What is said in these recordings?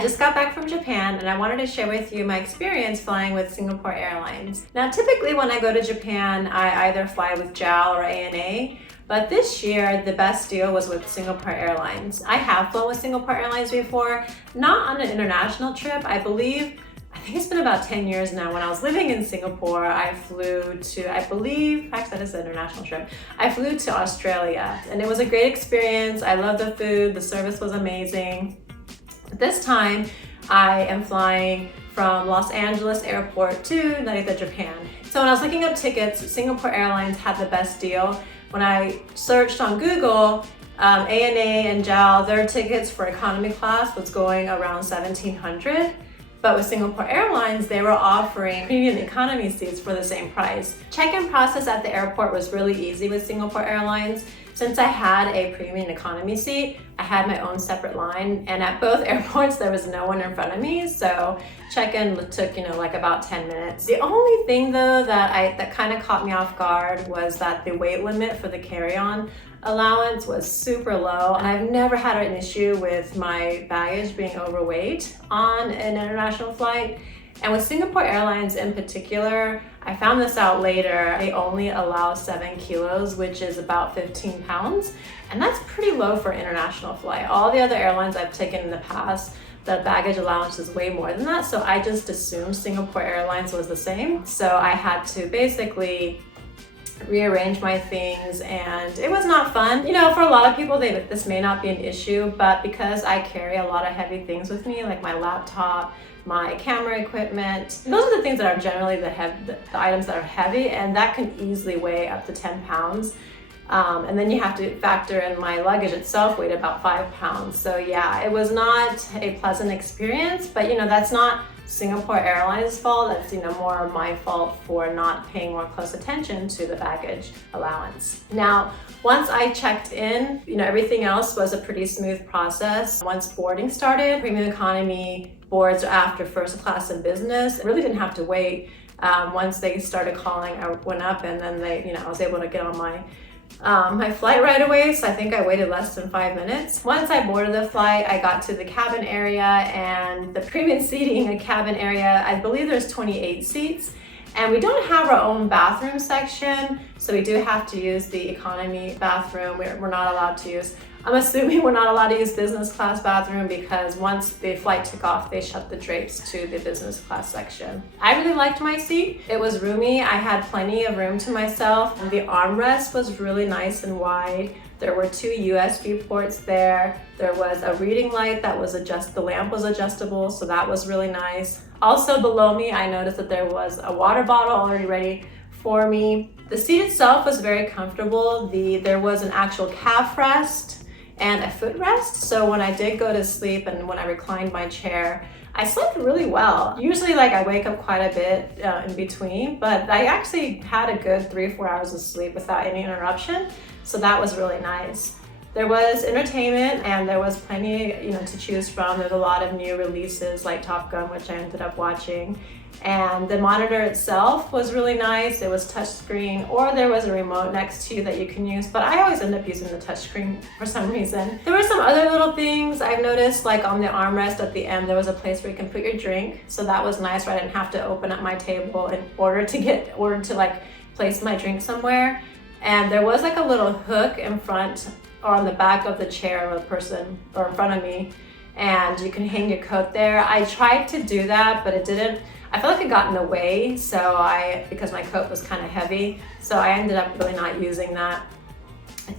I just got back from Japan and I wanted to share with you my experience flying with Singapore Airlines. Now, typically when I go to Japan, I either fly with JAL or ANA, but this year the best deal was with Singapore Airlines. I have flown with Singapore Airlines before, not on an international trip. I think it's been about 10 years now. When I was living in Singapore, I flew to, actually that is an international trip. I flew to Australia and it was a great experience. I loved the food, the service was amazing. This time, I am flying from Los Angeles Airport to Narita, Japan. So when I was looking up tickets, Singapore Airlines had the best deal. When I searched on Google, ANA and JAL, their tickets for economy class was going around $1,700. But with Singapore Airlines, they were offering premium economy seats for the same price. Check-in process at the airport was really easy with Singapore Airlines. Since I had a premium economy seat, I had my own separate line, and at both airports there was no one in front of me, so check-in took like about 10 minutes. The only thing though that kind of caught me off guard was that the weight limit for the carry-on allowance was super low, and I've never had an issue with my baggage being overweight on an international flight. And with Singapore Airlines in particular, I found this out later, they only allow 7 kilos, which is about 15 pounds. And that's pretty low for an international flight. All the other airlines I've taken in the past, the baggage allowance is way more than that. So I just assumed Singapore Airlines was the same. So I had to basically rearrange my things, and it was not fun. For a lot of people, this may not be an issue, but because I carry a lot of heavy things with me, like my laptop, my camera equipment, those are the things that are generally the items that are heavy, and that can easily weigh up to 10 pounds. And then you have to factor in my luggage itself weighed about 5 pounds. So yeah, it was not a pleasant experience, but that's not Singapore Airlines' fault. That's more my fault for not paying more close attention to the baggage allowance. Now, once I checked in, everything else was a pretty smooth process. Once boarding started, premium economy boards after first class and business, I really didn't have to wait. Once they started calling, I went up, and then I was able to get on my flight right away, so I think I waited less than 5 minutes. Once I boarded the flight, I got to the cabin area, and the premium seating cabin area, I believe there's 28 seats, and we don't have our own bathroom section, so we do have to use the economy bathroom. We're not allowed to use, I'm assuming we're not allowed to use business class bathroom, because once the flight took off, they shut the drapes to the business class section. I really liked my seat. It was roomy. I had plenty of room to myself. The armrest was really nice and wide. There were 2 USB ports there. There was a reading light that was the lamp was adjustable, so that was really nice. Also below me, I noticed that there was a water bottle already ready for me. The seat itself was very comfortable. There was an actual calf rest and a footrest. So when I did go to sleep and when I reclined my chair, I slept really well. Usually I wake up quite a bit in between, but I actually had a good 3 or 4 hours of sleep without any interruption. So that was really nice. There was entertainment, and there was plenty to choose from. There's a lot of new releases like Top Gun, which I ended up watching. And the monitor itself was really nice. It was touchscreen, or there was a remote next to you that you can use, but I always end up using the touchscreen for some reason. There were some other little things I've noticed, like on the armrest at the end, there was a place where you can put your drink. So that was nice, where I didn't have to open up my table in order to place my drink somewhere. And there was a little hook in front or on the back of the chair of the person or in front of me, and you can hang your coat there. I tried to do that, but it didn't. I felt like it got in the way, because my coat was kind of heavy, so I ended up really not using that.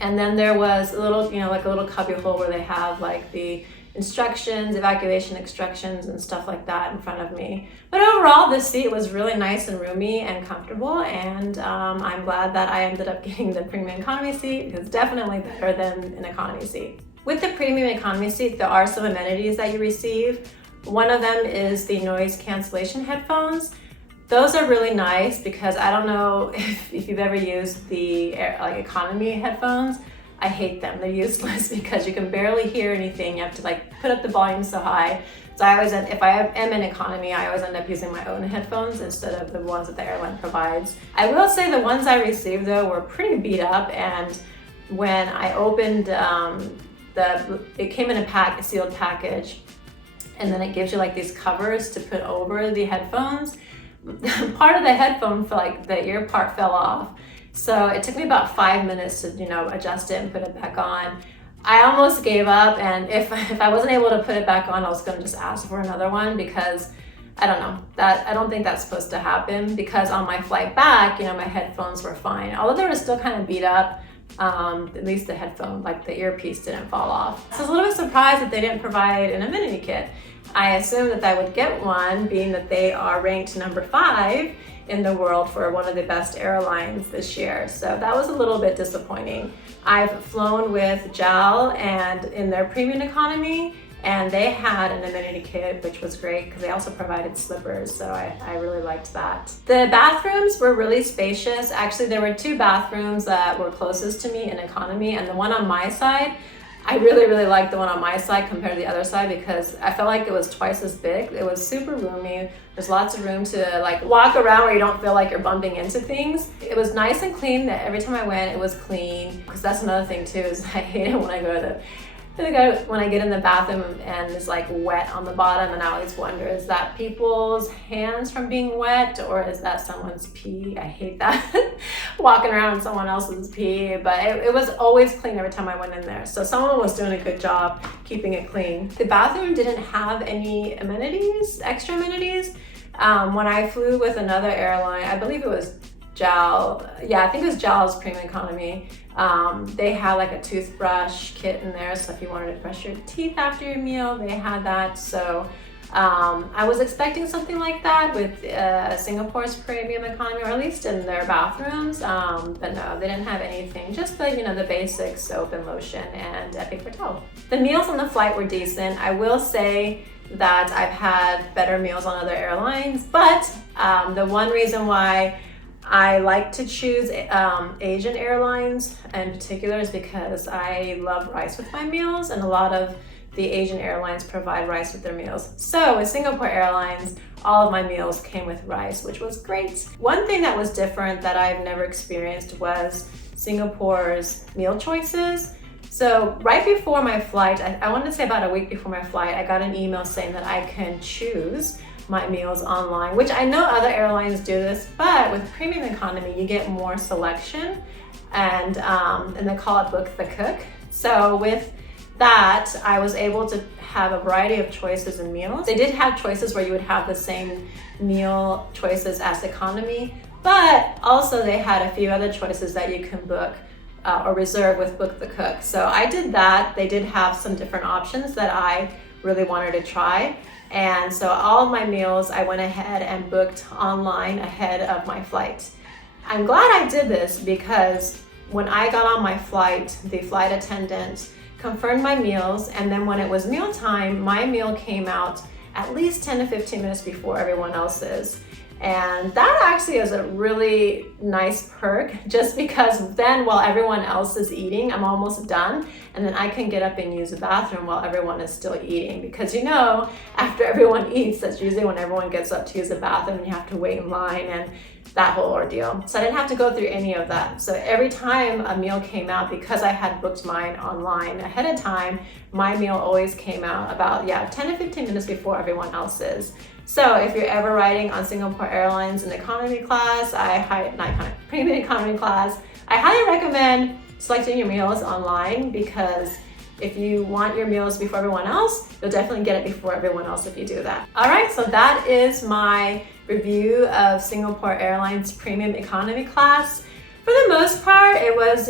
And then there was a little, a little cubby hole where they have the instructions, evacuation instructions and stuff like that in front of me. But overall, this seat was really nice and roomy and comfortable, and I'm glad that I ended up getting the premium economy seat, because it's definitely better than an economy seat. With the premium economy seat, there are some amenities that you receive. One of them is the noise cancellation headphones. Those are really nice, because I don't know if you've ever used the economy headphones. I hate them. They're useless because you can barely hear anything. You have to put up the volume so high. So if I am in economy, I always end up using my own headphones instead of the ones that the airline provides. I will say the ones I received though were pretty beat up, and when I opened it came in a sealed package. and then it gives you like these covers to put over the headphones. Part of the headphone, the ear part fell off. So it took me about 5 minutes to, adjust it and put it back on. I almost gave up, and if I wasn't able to put it back on, I was gonna just ask for another one, because I don't know, I don't think that's supposed to happen, because on my flight back, my headphones were fine. Although they were still kind of beat up, at least the headphone, like the earpiece, didn't fall off. So I was a little bit surprised that they didn't provide an amenity kit. I assumed that I would get one, being that they are ranked number 5 in the world for one of the best airlines this year. So that was a little bit disappointing. I've flown with JAL and in their premium economy, and they had an amenity kit, which was great because they also provided slippers, so I really liked that. The bathrooms were really spacious. Actually, there were 2 bathrooms that were closest to me in economy, and the one on my side, I really liked the one on my side compared to the other side, because I felt like it was twice as big. It was super roomy. There's lots of room to walk around where you don't feel like you're bumping into things. It was nice and clean. That every time I went, it was clean. Because that's another thing too, is I hate it when I go to when I get in the bathroom and it's wet on the bottom, and I always wonder, is that people's hands from being wet, or is that someone's pee? I hate that. Walking around in someone else's pee, but it was always clean every time I went in there. So someone was doing a good job keeping it clean. The bathroom didn't have any amenities, extra amenities. When I flew with another airline, I believe it was JAL. Yeah, I think it was JAL's premium economy. They had a toothbrush kit in there, so if you wanted to brush your teeth after your meal, they had that. So I was expecting something like that with Singapore's premium economy, or at least in their bathrooms, but no, they didn't have anything, just the basic soap and lotion and paper towel. The meals on the flight were decent. I will say that I've had better meals on other airlines, but the one reason why I like to choose Asian airlines in particular is because I love rice with my meals, and a lot of the Asian airlines provide rice with their meals. So with Singapore Airlines, all of my meals came with rice, which was great. One thing that was different that I've never experienced was Singapore's meal choices. So right before my flight, I wanted to say about a week before my flight, I got an email saying that I can choose my meals online, which I know other airlines do this, but with premium economy, you get more selection, and they call it book the cook. So with that, I was able to have a variety of choices in meals. They did have choices where you would have the same meal choices as economy, but also they had a few other choices that you can book or reserve with book the cook. So I did that. They did have some different options that I really wanted to try. And so all of my meals, I went ahead and booked online ahead of my flight. I'm glad I did this, because when I got on my flight, the flight attendant confirmed my meals, and then when it was mealtime, my meal came out at least 10 to 15 minutes before everyone else's. And that actually is a really nice perk, just because then while everyone else is eating, I'm almost done, and then I can get up and use the bathroom while everyone is still eating. Because after everyone eats, that's usually when everyone gets up to use the bathroom and you have to wait in line and that whole ordeal. So I didn't have to go through any of that. So every time a meal came out, because I had booked mine online ahead of time, my meal always came out about 10 to 15 minutes before everyone else's. So if you're ever riding on Singapore Airlines in economy class, premium economy class, I highly recommend selecting your meals online, because if you want your meals before everyone else, you'll definitely get it before everyone else if you do that. All right, so that is my review of Singapore Airlines premium economy class. For the most part, it was,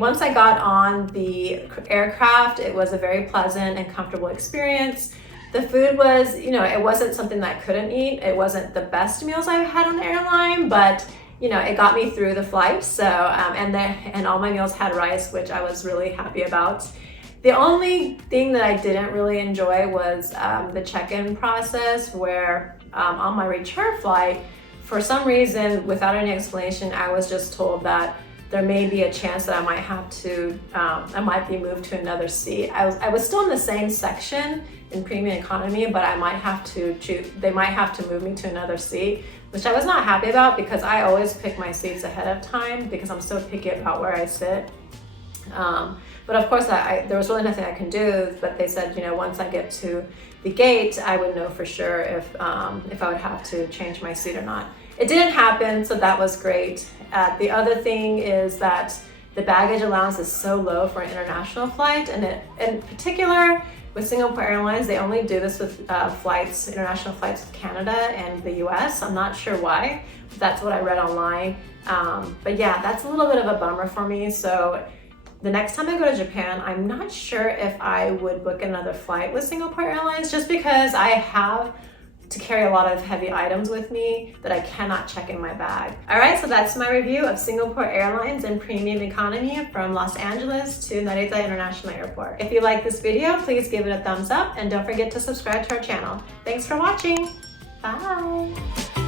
once I got on the aircraft, it was a very pleasant and comfortable experience. The food was, it wasn't something that I couldn't eat. It wasn't the best meals I've had on the airline, but it got me through the flight. So, and all my meals had rice, which I was really happy about. The only thing that I didn't really enjoy was the check-in process, where on my return flight, for some reason, without any explanation, I was just told that there may be a chance that I might be moved to another seat. I was still in the same section in premium economy, but they might have to move me to another seat, which I was not happy about, because I always pick my seats ahead of time because I'm so picky about where I sit. But of course, there was really nothing I can do. But they said, once I get to the gate, I would know for sure if I would have to change my seat or not. It didn't happen, so that was great. The other thing is that the baggage allowance is so low for an international flight, and in particular with Singapore Airlines, they only do this with international flights with Canada and the US. I'm not sure why, but that's what I read online. But yeah, that's a little bit of a bummer for me. So the next time I go to Japan, I'm not sure if I would book another flight with Singapore Airlines, just because I have to carry a lot of heavy items with me that I cannot check in my bag. All right, so that's my review of Singapore Airlines and Premium Economy from Los Angeles to Narita International Airport. If you like this video, please give it a thumbs up and don't forget to subscribe to our channel. Thanks for watching. Bye.